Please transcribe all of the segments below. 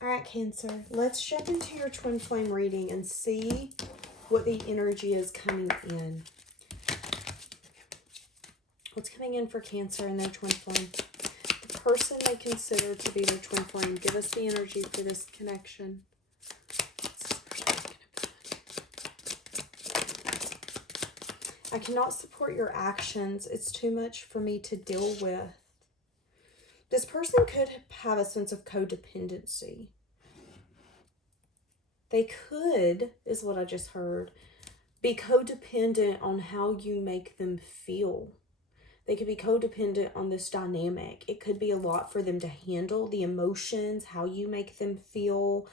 All right, Cancer, let's jump into your twin flame reading and see what the energy is coming in. What's coming in for Cancer and their twin flame? The person they consider to be their twin flame. Give us the energy for this connection. I cannot support your actions. It's too much for me to deal with. This person could have a sense of codependency. They could, is what I just heard, be codependent on how you make them feel. They could be codependent on this dynamic. It could be a lot for them to handle, the emotions, how you make them feel,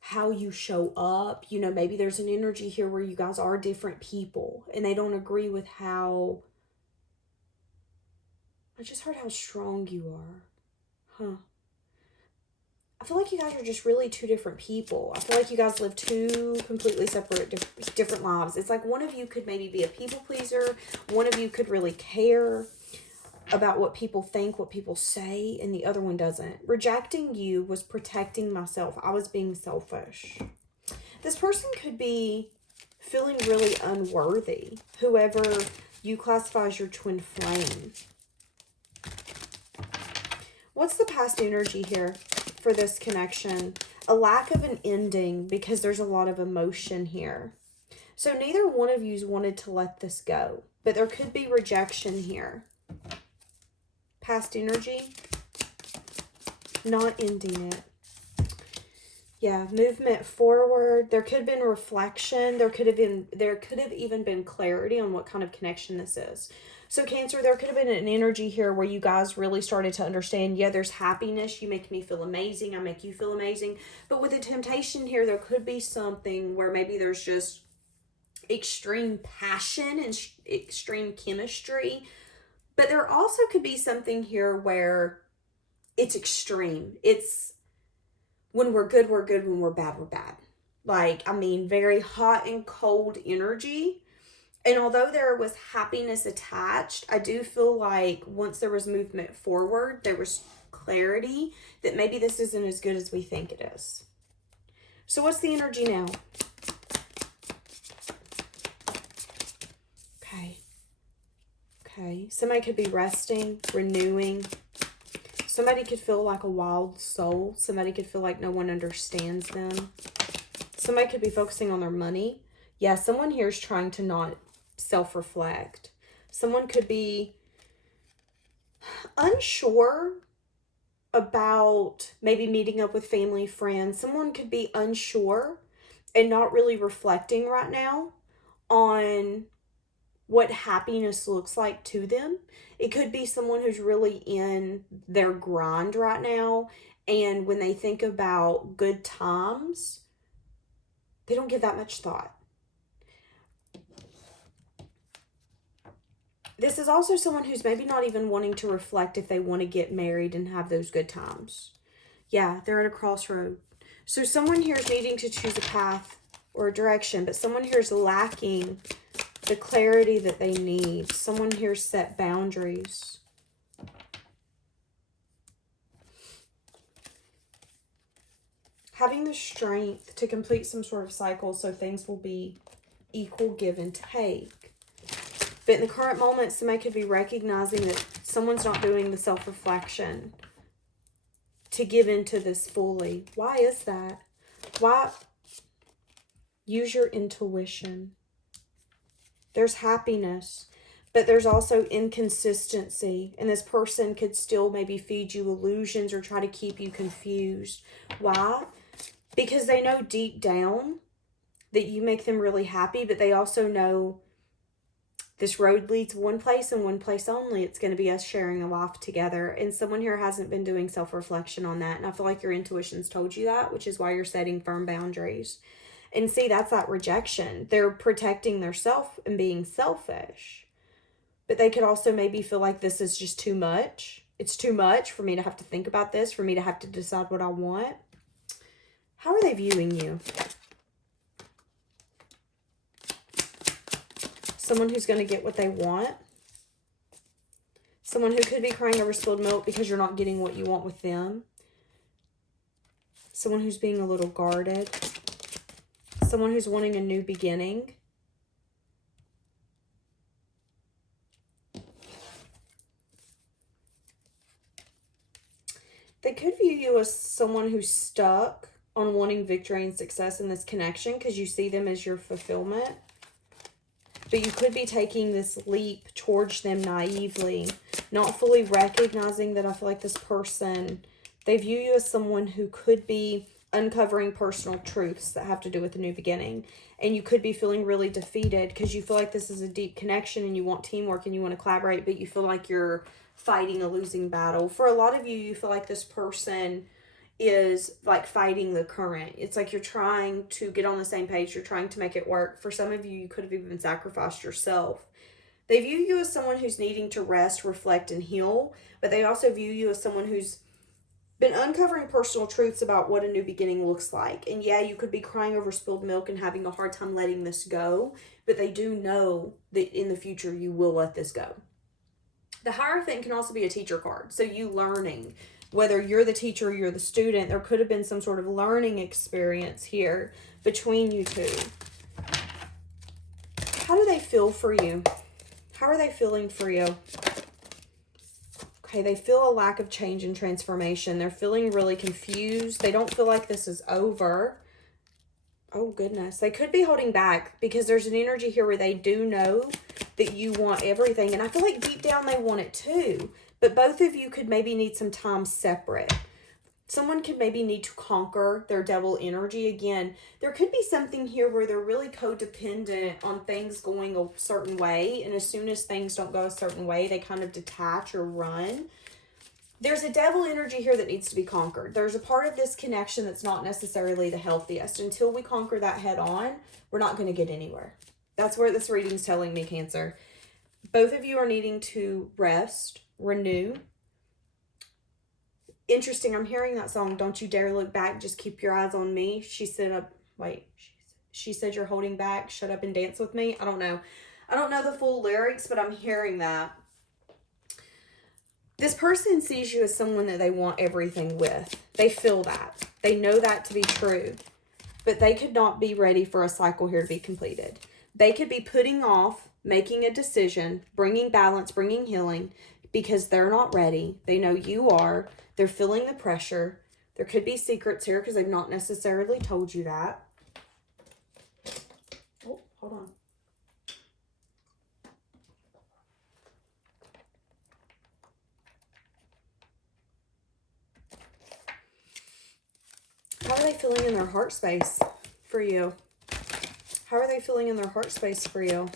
how you show up. You know, maybe there's an energy here where you guys are different people and they don't agree with how... I just heard how strong you are. Huh. I feel like you guys are just really two different people. I feel like you guys live two completely separate, different lives. It's like one of you could maybe be a people pleaser. One of you could really care about what people think, what people say, and the other one doesn't. Rejecting you was protecting myself. I was being selfish. This person could be feeling really unworthy, whoever you classify as your twin flame. What's the past energy here for this connection? A lack of an ending because there's a lot of emotion here. So neither one of you's wanted to let this go, but there could be rejection here. Past energy, not ending it. Yeah, movement forward. There could have been reflection. There could have even been clarity on what kind of connection this is. So Cancer, there could have been an energy here where you guys really started to understand, yeah, there's happiness. You make me feel amazing. I make you feel amazing. But with the temptation here, there could be something where maybe there's just extreme passion and extreme chemistry. But there also could be something here where it's extreme. It's when we're good, we're good. When we're bad, we're bad. Like, I mean, very hot and cold energy. And although there was happiness attached, I do feel like once there was movement forward, there was clarity that maybe this isn't as good as we think it is. So what's the energy now? Okay. Somebody could be resting, renewing. Somebody could feel like a wild soul. Somebody could feel like no one understands them. Somebody could be focusing on their money. Yeah, someone here is trying to not self-reflect. Someone could be unsure about maybe meeting up with family, friends. Someone could be unsure and not really reflecting right now on what happiness looks like to them. It could be someone who's really in their grind right now, and when they think about good times, they don't give that much thought. This is also someone who's maybe not even wanting to reflect if they want to get married and have those good times. Yeah, they're at a crossroad. So someone here is needing to choose a path or a direction, but someone here is lacking the clarity that they need. Someone here set boundaries. Having the strength to complete some sort of cycle so things will be equal give and take. But in the current moment, somebody could be recognizing that someone's not doing the self-reflection to give into this fully. Why is that? Why? Use your intuition. There's happiness, but there's also inconsistency. And this person could still maybe feed you illusions or try to keep you confused. Why? Because they know deep down that you make them really happy, but they also know this road leads one place and one place only. It's going to be us sharing a life together. And someone here hasn't been doing self-reflection on that. And I feel like your intuition's told you that, which is why you're setting firm boundaries. And see, that's that rejection. They're protecting their self and being selfish. But they could also maybe feel like this is just too much. It's too much for me to have to think about this, for me to have to decide what I want. How are they viewing you? Someone who's going to get what they want. Someone who could be crying over spilled milk because you're not getting what you want with them. Someone who's being a little guarded. Someone who's wanting a new beginning. They could view you as someone who's stuck on wanting victory and success in this connection because you see them as your fulfillment. But you could be taking this leap towards them naively, not fully recognizing that I feel like this person, they view you as someone who could be uncovering personal truths that have to do with a new beginning. And you could be feeling really defeated because you feel like this is a deep connection and you want teamwork and you want to collaborate, but you feel like you're fighting a losing battle. For a lot of you, you feel like this person is like fighting the current. It's like you're trying to get on the same page. You're trying to make it work. For some of you, you could have even sacrificed yourself. They view you as someone who's needing to rest, reflect, and heal. But they also view you as someone who's been uncovering personal truths about what a new beginning looks like. And yeah, you could be crying over spilled milk and having a hard time letting this go. But they do know that in the future, you will let this go. The Hierophant can also be a teacher card. So you learning. Whether you're the teacher or you're the student, there could have been some sort of learning experience here between you two. How do they feel for you? How are they feeling for you? Okay, they feel a lack of change and transformation. They're feeling really confused. They don't feel like this is over. Oh, goodness. They could be holding back because there's an energy here where they do know that you want everything. And I feel like deep down they want it too. But both of you could maybe need some time separate. Someone could maybe need to conquer their devil energy again. There could be something here where they're really codependent on things going a certain way. And as soon as things don't go a certain way, they kind of detach or run. There's a devil energy here that needs to be conquered. There's a part of this connection that's not necessarily the healthiest. Until we conquer that head on, we're not going to get anywhere. That's where this reading's telling me, Cancer. Both of you are needing to rest, renew. Interesting, I'm hearing that song, Don't You Dare Look Back, Just Keep Your Eyes on Me. She said, she said you're holding back, shut up and dance with me. I don't know the full lyrics, but I'm hearing that. This person sees you as someone that they want everything with. They feel that. They know that to be true. But they could not be ready for a cycle here to be completed. They could be putting off making a decision, bringing balance, bringing healing, because they're not ready. They know you are. They're feeling the pressure. There could be secrets here because they've not necessarily told you that. Oh, hold on. How are they feeling in their heart space for you? How are they feeling in their heart space for you?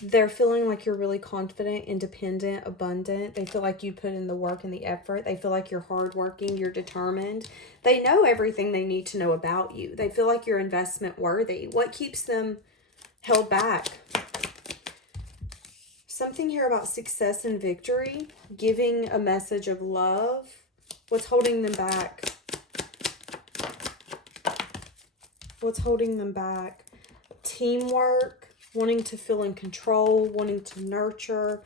They're feeling like you're really confident, independent, abundant. They feel like you put in the work and the effort. They feel like you're hardworking, you're determined. They know everything they need to know about you. They feel like you're investment worthy. What keeps them held back? Something here about success and victory, giving a message of love. What's holding them back? What's holding them back? Teamwork. Wanting to feel in control, wanting to nurture.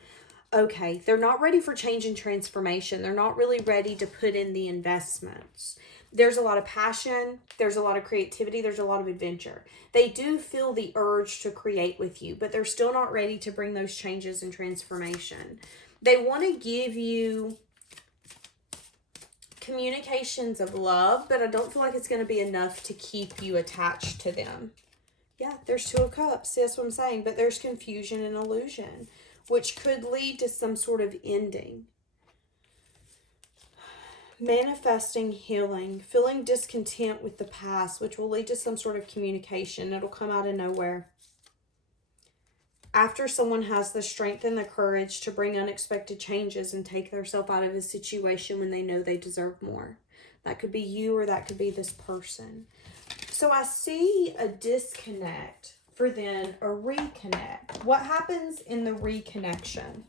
Okay, they're not ready for change and transformation. They're not really ready to put in the investments. There's a lot of passion. There's a lot of creativity. There's a lot of adventure. They do feel the urge to create with you, but they're still not ready to bring those changes and transformation. They want to give you communications of love, but I don't feel like it's going to be enough to keep you attached to them. Yeah, there's Two of Cups. See, that's what I'm saying. But there's confusion and illusion, which could lead to some sort of ending. Manifesting healing. Feeling discontent with the past, which will lead to some sort of communication. It'll come out of nowhere. After someone has the strength and the courage to bring unexpected changes and take themselves out of a situation when they know they deserve more. That could be you or that could be this person. So I see a disconnect for then a reconnect. What happens in the reconnection?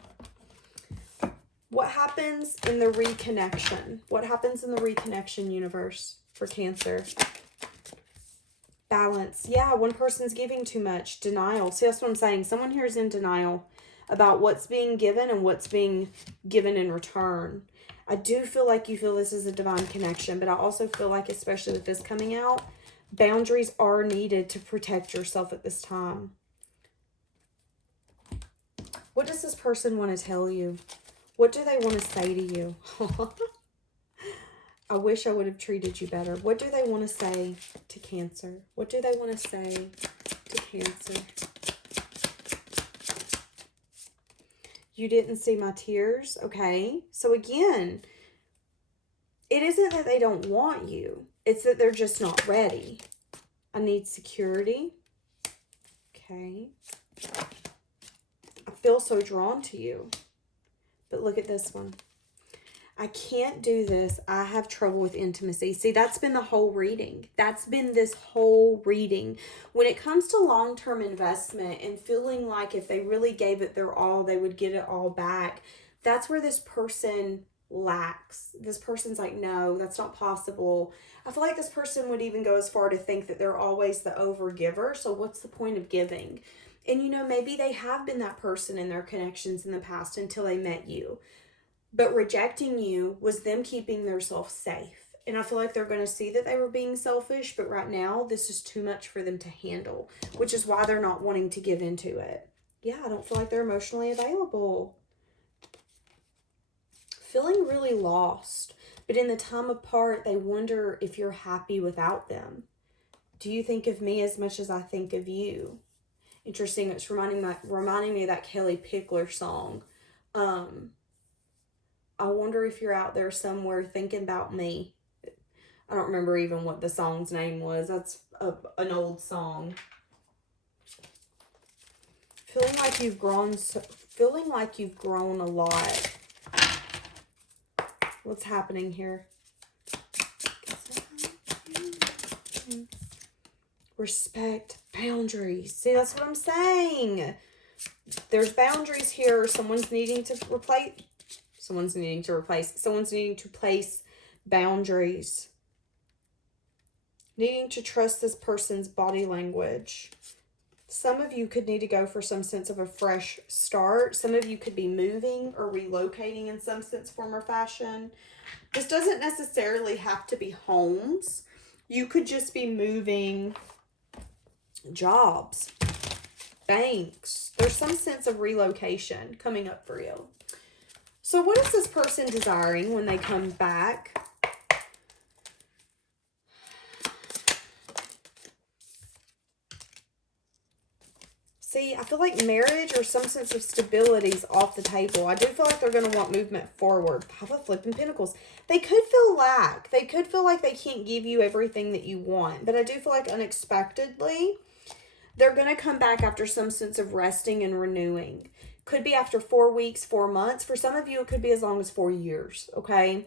What happens in the reconnection? What happens in the reconnection universe for Cancer? Balance. Yeah, one person's giving too much. Denial. See, that's what I'm saying. Someone here is in denial about what's being given and what's being given in return. I do feel like you feel this is a divine connection, but I also feel like, especially with this coming out, boundaries are needed to protect yourself at this time. What does this person want to tell you? What do they want to say to you? I wish I would have treated you better. What do they want to say to Cancer? What do they want to say to Cancer? You didn't see my tears. Okay. So again, it isn't that they don't want you. It's that they're just not ready. I need security. Okay. I feel so drawn to you. But look at this one. I can't do this. I have trouble with intimacy. See, that's been the whole reading. That's been this whole reading. When it comes to long-term investment and feeling like if they really gave it their all, they would get it all back, that's where this person lacks. This person's like, no, that's not possible. I feel like this person would even go as far to think that they're always the overgiver. So what's the point of giving? And you know, maybe they have been that person in their connections in the past until they met you. But rejecting you was them keeping themselves safe. And I feel like they're going to see that they were being selfish, but right now this is too much for them to handle, which is why they're not wanting to give into it. Yeah, I don't feel like they're emotionally available. Feeling really lost, but in the time apart, they wonder if you're happy without them. Do you think of me as much as I think of you? Interesting. It's reminding me of that Kelly Pickler song. I wonder if you're out there somewhere thinking about me. I don't remember even what the song's name was. That's an old song. Feeling like you've grown a lot. What's happening here? Respect, boundaries. See, that's what I'm saying. There's boundaries here. Someone's needing to place boundaries. Needing to trust this person's body language. Some of you could need to go for some sense of a fresh start. Some of you could be moving or relocating in some sense, form, or fashion. This doesn't necessarily have to be homes. You could just be moving jobs, banks. There's some sense of relocation coming up for you. So what is this person desiring when they come back? See, I feel like marriage or some sense of stability is off the table. I do feel like they're going to want movement forward. Five of flipping pentacles. They could feel lack. They could feel like they can't give you everything that you want. But I do feel like unexpectedly, they're going to come back after some sense of resting and renewing. Could be after 4 weeks, 4 months. For some of you, it could be as long as 4 years, okay?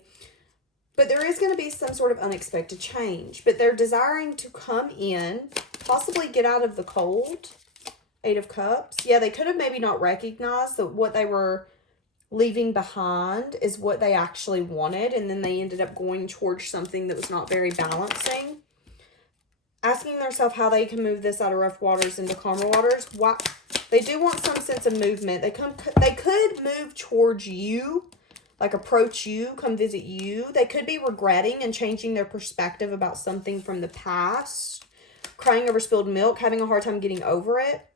But there is going to be some sort of unexpected change. But they're desiring to come in, possibly get out of the cold. 8 of Cups. Yeah, they could have maybe not recognized that what they were leaving behind is what they actually wanted. And then they ended up going towards something that was not very balancing. Asking themselves how they can move this out of rough waters into calmer waters. Why? They do want some sense of movement. They could move towards you, like approach you, come visit you. They could be regretting and changing their perspective about something from the past. Crying over spilled milk, having a hard time getting over it.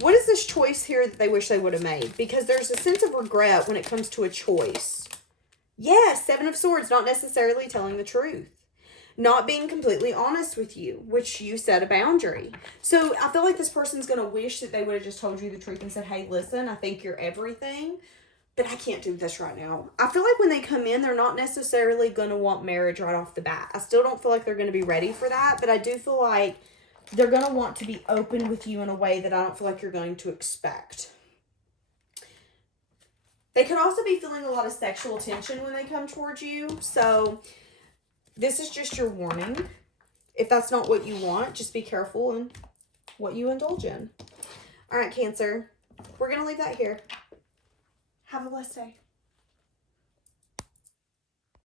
What is this choice here that they wish they would have made? Because there's a sense of regret when it comes to a choice. Yes, 7 of Swords, not necessarily telling the truth. Not being completely honest with you, which you set a boundary. So I feel like this person's going to wish that they would have just told you the truth and said, hey, listen, I think you're everything, but I can't do this right now. I feel like when they come in, they're not necessarily going to want marriage right off the bat. I still don't feel like they're going to be ready for that, but I do feel like they're going to want to be open with you in a way that I don't feel like you're going to expect. They could also be feeling a lot of sexual tension when they come towards you. So this is just your warning. If that's not what you want, just be careful in what you indulge in. All right, Cancer. We're going to leave that here. Have a blessed day.